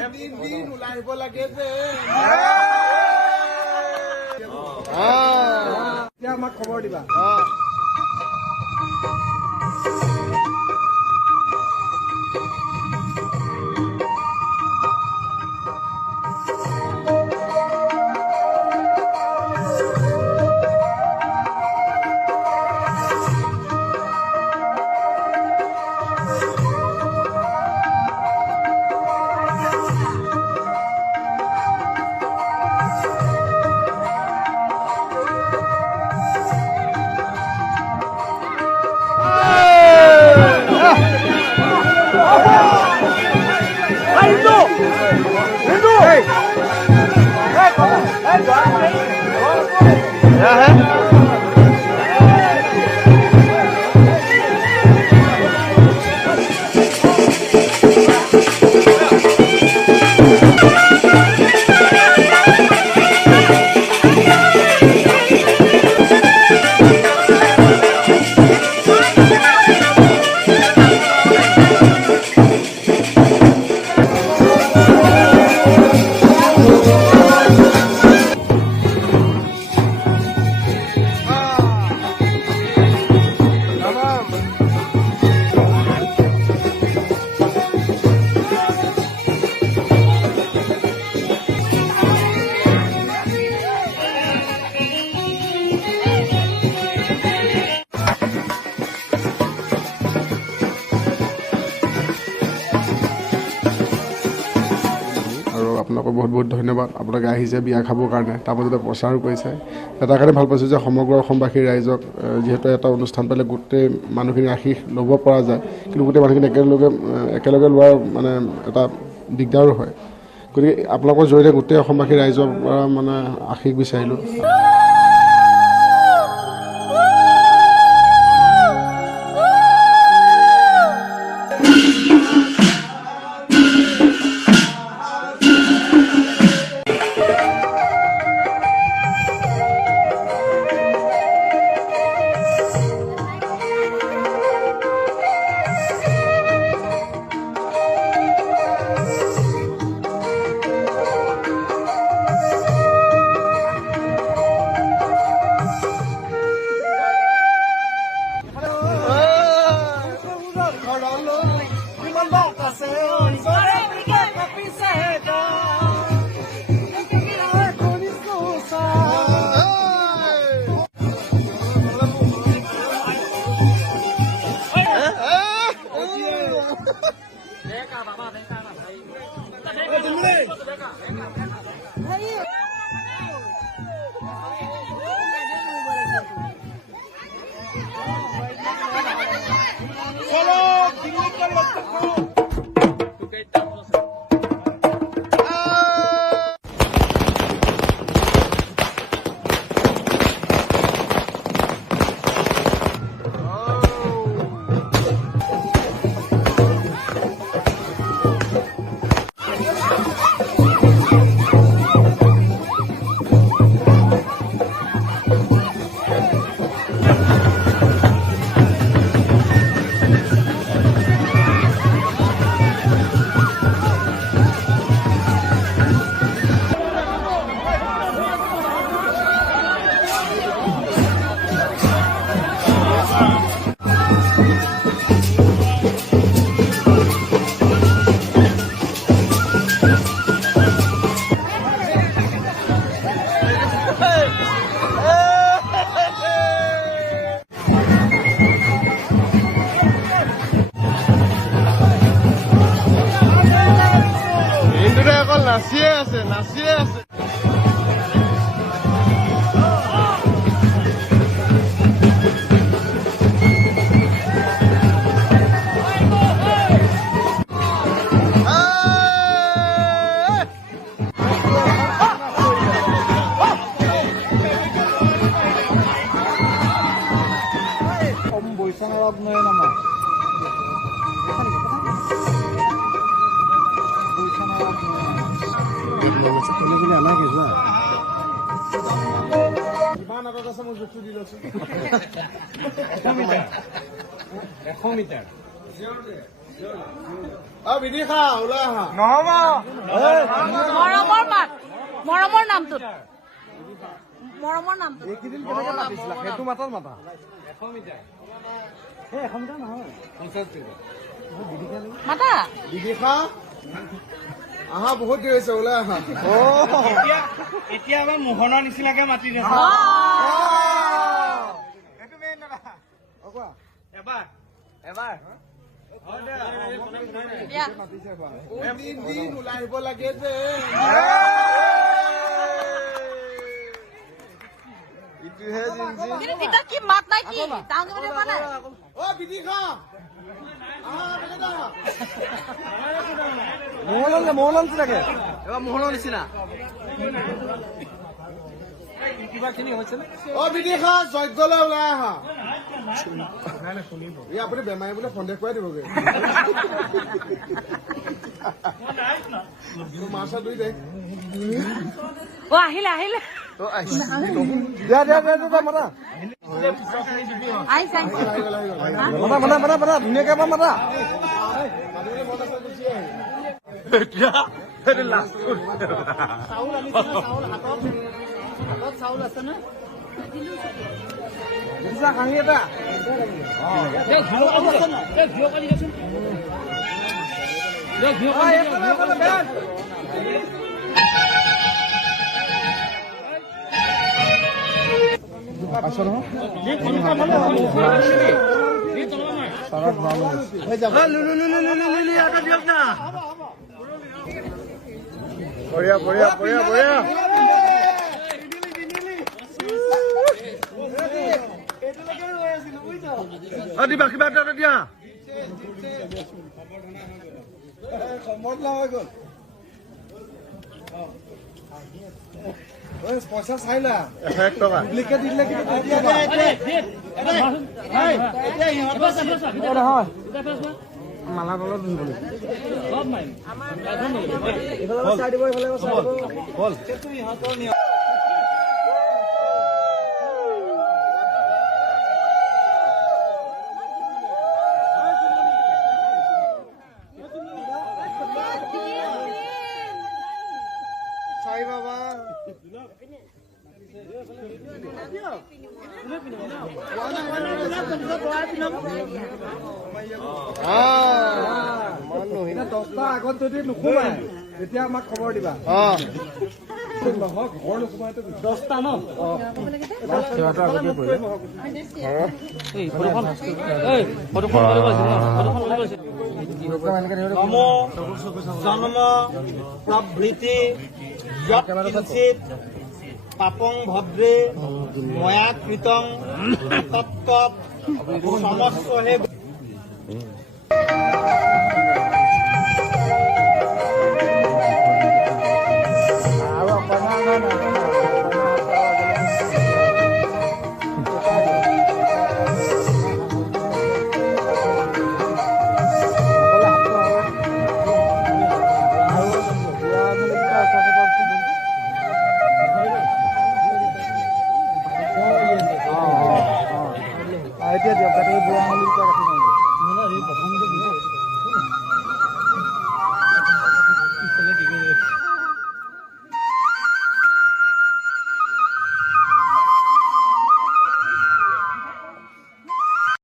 দিন ওলাই আহিব লাগে যে এতিয়া আমাক খবৰ দিবা। আপোনালোকক বহুত বহুত ধন্যবাদ। আপোনালোকে আহিছে বিয়া খাবৰ কাৰণে, তাৰ মাজতে প্ৰচাৰো কৰিছে। এটা কাৰণে ভাল পাইছোঁ যে সমগ্ৰ অসমবাসী ৰাইজক যিহেতু এটা অনুষ্ঠান পালে গোটেই মানুহখিনি আশীষ ল'ব পৰা যায়, কিন্তু গোটেই মানুহখিনি একেলগে লোৱাৰ মানে এটা দিগদাৰো হয়। গতিকে আপোনালোকৰ জৰিয়তে গোটেই অসমবাসী ৰাইজৰ পৰা মানে আশীষ বিচাৰিলোঁ। নাচিয়ে আছে। লৈছো 100 মিটাৰ বিদিশা ওলাই আহা মৰমৰ মাত মৰমৰ নামটোত মৰমৰ নামটোত এইকেইদিন কেনেকে মাতিছিলা সেইটো মাতত মাতা মাতা বিদিশা আহা বহুত দেৰি হৈছে ওলাই আহা এতিয়া আমাৰ মোহনৰ নিচিনাকে মাতি দিছে এবাৰ দিয়া দিন ওলাই আহিব লাগে যে ইটোহে কিন্তু তেতিয়া কি মাত নাই কি ডাঙৰ মানে কোৱা নাই বিদিশা আহা বেলেগ আহা মোহনৰ নিচিনাকে এবাৰ মোহনৰ নিচিনা বিদিশা যজ্ঞলৈ ওলাই আহা আপুনি বেমাৰী বোলে সন্দেহ কৰাই দিবগে মাছা দুই দে আহিলে আহিলে মাতা আহিছে ধুনীয়াকে মাতা চাউল আছে ন কাহি এটা বঢ়িয়া বঢ়িয়া বঢ়িয়া বঢ়িয়া দিবা কিবা এটা দিয়া পইচা চাইলা 1 টকা ডুপ্লিকেট দিলে মালা তলত চাই দিব সাই বাবা দহটা আগত যদি নোসোমাই তেতিয়া আমাক খবৰ দিবা ঘৰ নোসোমাই 10টা ন জন্ম প্ৰভৃতি কিঞ্চিত পাপং ভদ্ৰে ময়া কৃতং তৎকপ সমস্ত হে